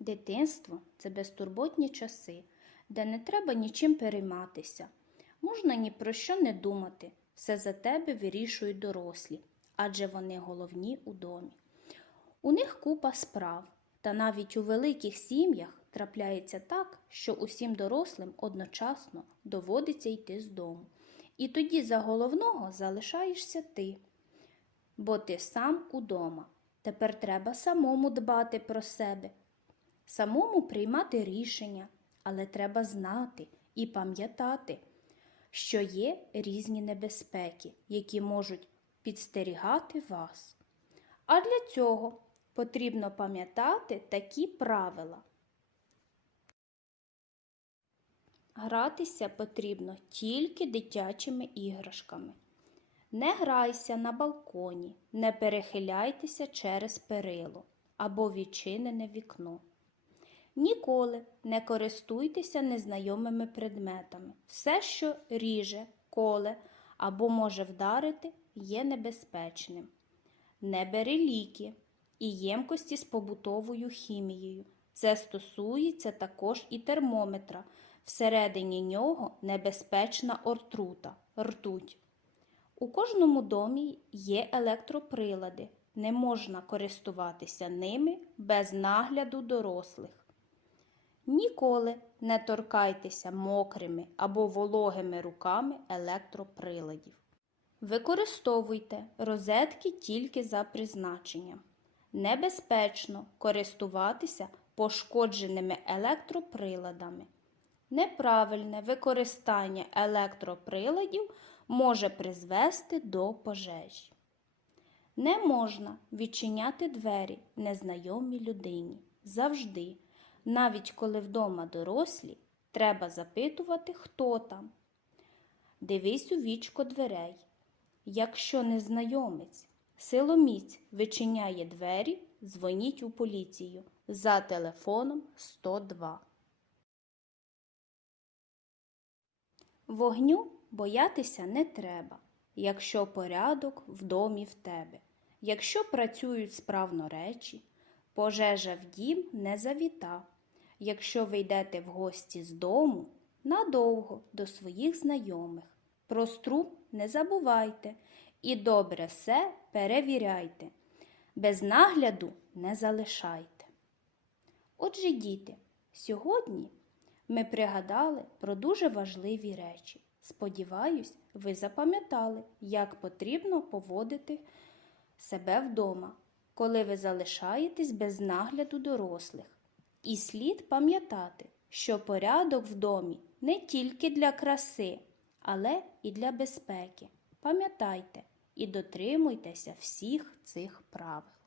Дитинство це безтурботні часи, де не треба нічим перейматися. Можна ні про що не думати, все за тебе вирішують дорослі, адже вони головні у домі. У них купа справ, та навіть у великих сім'ях трапляється так, що усім дорослим одночасно доводиться йти з дому. І тоді за головного залишаєшся ти, бо ти сам удома. Тепер треба самому дбати про себе, самому приймати рішення, але треба знати і пам'ятати, що є різні небезпеки, які можуть підстерігати вас. А для цього потрібно пам'ятати такі правила. Гратися потрібно тільки дитячими іграшками. Не грайся на балконі, не перехиляйтеся через перило або відчинене вікно. Ніколи не користуйтеся незнайомими предметами. Все, що ріже, коле або може вдарити, є небезпечним. Не бери ліки і ємкості з побутовою хімією. Це стосується також і термометра. Всередині нього небезпечна ортрута, ртуть. У кожному домі є електроприлади. Не можна користуватися ними без нагляду дорослих. Ніколи не торкайтеся мокрими або вологими руками електроприладів. Використовуйте розетки тільки за призначенням. Небезпечно користуватися пошкодженими електроприладами. Неправильне використання електроприладів може призвести до пожежі. Не можна відчиняти двері незнайомій людині. Завжди, навіть коли вдома дорослі, треба запитувати, хто там. Дивись у вічко дверей. Якщо незнайомець силоміць вичиняє двері, дзвоніть у поліцію за телефоном 102. Вогню боятися не треба, якщо порядок в домі в тебе, якщо працюють справно речі, пожежа в дім не завіта, якщо ви йдете в гості з дому надовго до своїх знайомих. Про струм не забувайте і добре все перевіряйте, без нагляду не залишайте. Отже, діти, сьогодні ми пригадали про дуже важливі речі. Сподіваюсь, ви запам'ятали, як потрібно поводити себе вдома, коли ви залишаєтесь без нагляду дорослих. І слід пам'ятати, що порядок в домі не тільки для краси, але і для безпеки. Пам'ятайте і дотримуйтеся всіх цих правил.